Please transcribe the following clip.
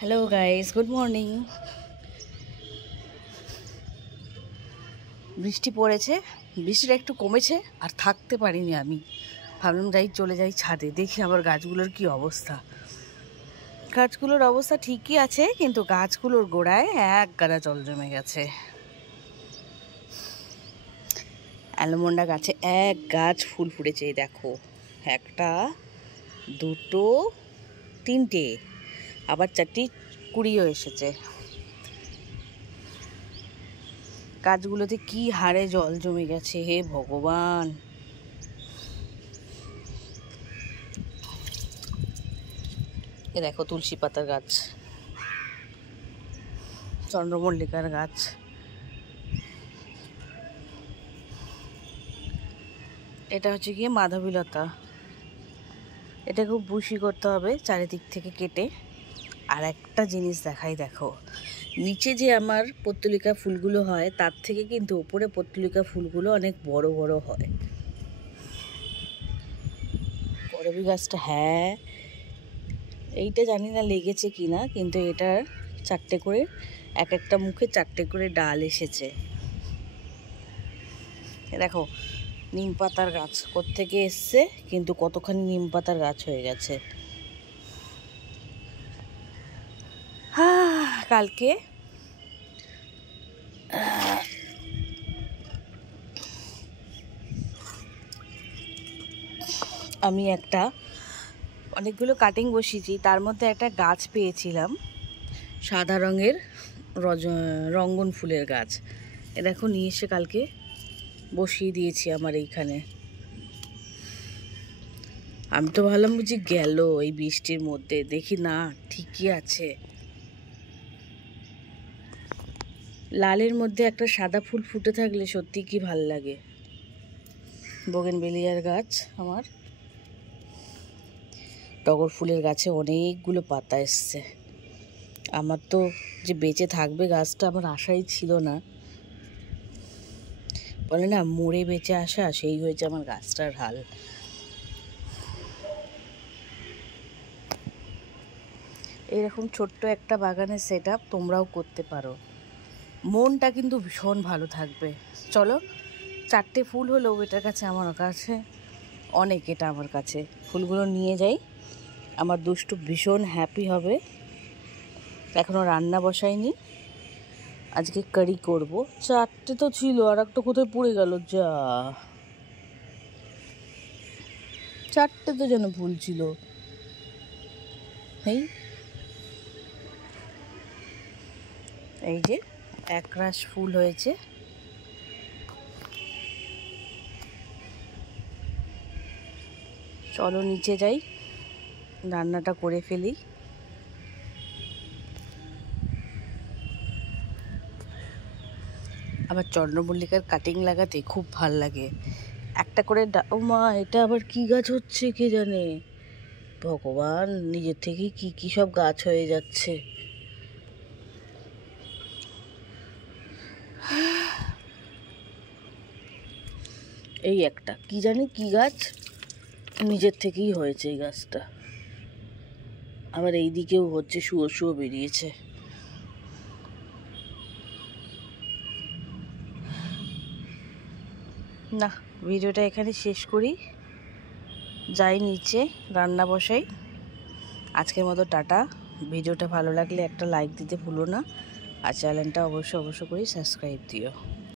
Hello guys, good morning. বৃষ্টি পড়েছে, বৃষ্টিটা একটু কমেছে আর থাকতে পারিনি আমি। ভাবলাম চলে যাই ছাদে, দেখি আবার গাছগুলোর কি অবস্থা। গাছগুলোর অবস্থা ঠিকই আছে, কিন্তু গাছগুলোর গোড়ায় এক গাদা জল জমে গেছে। অ্যালমন্ডা গাছে এক গাছ ফুল ফুটেছে, দেখো, একটা, দুটো, তিনটে, আবার চারটি কুড়িও এসেছে। গাছগুলোতে কি হারে জল জমে গেছে, হে ভগবান। এ দেখো, তুলসী পাতার গাছ, চন্দ্রমল্লিকার গাছ, এটা হচ্ছে গিয়ে মাধবীলতা। এটা খুব বুশি করতে হবে চারিদিক থেকে কেটে। আর একটা জিনিস দেখাই, দেখো, নিচে যে আমার পত্তলিকা ফুলগুলো হয় তার থেকে কিন্তু উপরে পত্তলিকা ফুলগুলো অনেক বড় বড় হয়। করবী গাছটা, হ্যাঁ, এইটা জানি না লেগেছে কি না, কিন্তু এটার চারটে করে, এক একটা মুখে চারটে করে ডাল এসেছে। দেখো, নিম পাতার গাছ কোত্থেকে এসছে, কিন্তু কতখানি নিম পাতার গাছ হয়ে গেছে। কালকে আমি অনেকগুলো কাটিং বসিয়েছি, তার মধ্যে একটা গাছ পেয়েছিলাম, সাদা রঙের রঙ্গন ফুলের গাছ। এ দেখো, নিয়ে এসে কালকে বসিয়ে দিয়েছি আমার এইখানে। আমি তো ভাবলাম বুঝি গেল এই বৃষ্টির মধ্যে, দেখি না, ঠিকই আছে। লালের মধ্যে একটা সাদা ফুল ফুটে থাকলে সত্যি কি ভাল লাগে। বোগেনভেলিয়ার গাছ আমার, টগর ফুলের গাছে অনেকগুলো পাতা এসছে। আমার তো যে বেঁচে থাকবে গাছটা আমার আশাই ছিল না। বলে না, মরে বেঁচে আসা, সেই হয়েছে আমার গাছটার হাল। এরকম ছোট্ট একটা বাগানের সেট আপ তোমরাও করতে পারো, মনটা কিন্তু ভীষণ ভালো থাকবে। চলো, চারটে ফুল হলেও এটার কাছে, আমার কাছে অনেক, এটা আমার কাছে ফুলগুলো নিয়ে যাই, আমার দুষ্টু ভীষণ হ্যাপি হবে। এখনও রান্না বসাইনি, আজকে কারি করব। চারটে তো ছিল, আর একটা কোথায় পড়ে গেল, যা, চারটে তো যেন ফুল ছিল। এই যে একরাশ ফুল হয়েছে। চলো নিচে যাই, রান্নাটা করে ফেলি। আবার চন্দ্রমল্লিকার কাটিং লাগাতে খুব ভাল লাগে, একটা করে। ও মা, এটা আবার কি গাছ হচ্ছে কে জানে, ভগবান, নিজের থেকেই কি কি সব গাছ হয়ে যাচ্ছে। এই একটা কি জানি কি গাছ, নিজের থেকেই হয়েছে এই গাছটা। আবার এই দিকেও হচ্ছে, শুয়ো শুয়ো বেরিয়েছে। না, ভিডিওটা এখানে শেষ করি, যাই নিচে রান্না বসাই। আজকের মতো টাটা। ভিডিওটা ভালো লাগলে একটা লাইক দিতে ভুলো না, আর চ্যানেলটা অবশ্যই করে সাবস্ক্রাইব দিও।